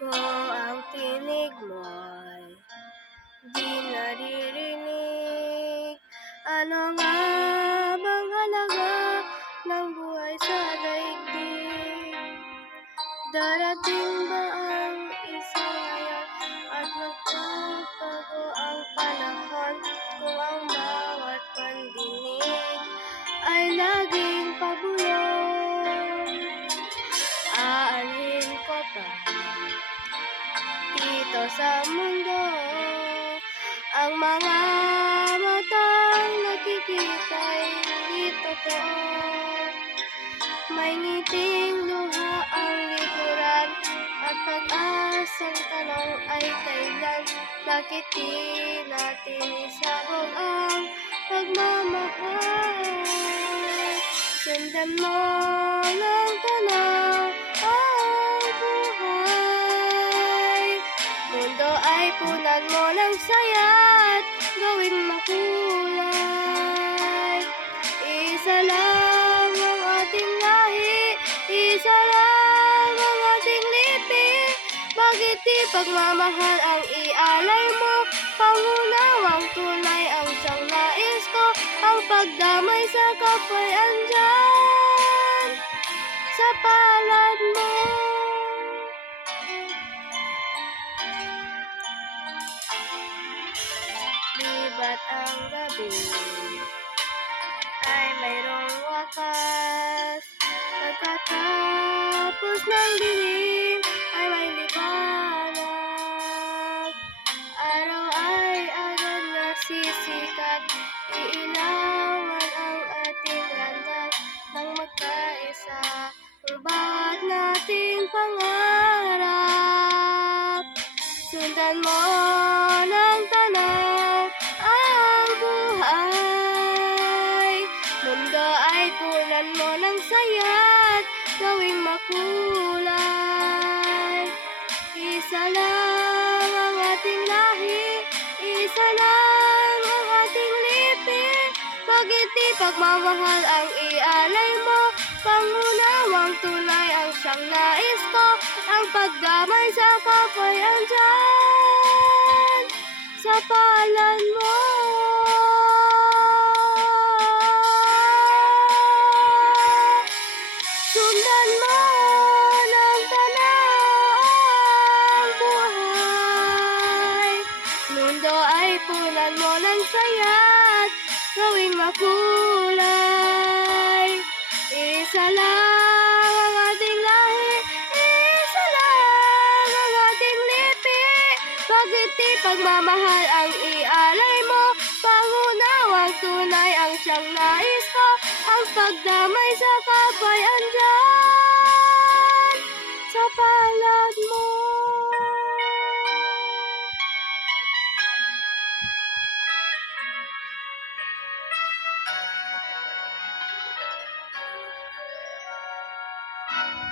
Kung ang tinig mo'y di naririnig, ano nga bang halaga ng buhay sa daigdig? Darating ba ang isang ngayon at magbabago ang panahon kung ang bawat pandinig ay laging pabulong? Aanhin ko ba dito sa mundo ang mga matang nakikita'y hindi totoo? May ngiting luha ang likuran at pag-asang tanong ay kailan? Bakit di natin isabog ang pagmamahal? Sundan mo ng tanaw ang buhay. Mundo ay punan mo ng saya at gawing makulay. Isa lang ang ating lahi, isa lang ang ating lipi. Bakit di pagmamahal ang ialay mo? Pangunawang tunay ang siyang nais ko. Ang pagdamay sa kapwa'y andyan sa palad mo. Di ba't ang gabi ay mayroong wakas? Pagkatapos ng dilim ay may liwanag. Araw ay agad nagsisikat, iilawan ang ating landas nang magkaisa ang bawat nating pangarap. Sundan mo ng tanaw ang buhay. Mundo ay punan mo ng saya at gawing makulay. Isa lang ang ating lahi, isa lang ang ating lipi. Bakit di pagmamahal ang ialay mo? Pangunawang tunay ang siyang nais ko. Ang pagdamay sa kapwa'y andyan sa palad mo. Sundan mo ng tanaw ang buhay. Mundo ay punan mo ng saya at gawing makulay. Isa lang ang ating lahi, isa lang ang ating lipi. Bakit di pagmamahal ang ialay mo? Pangunawang tunay ang siyang nais ko. Ang pagdamay sa kapwa'y andyan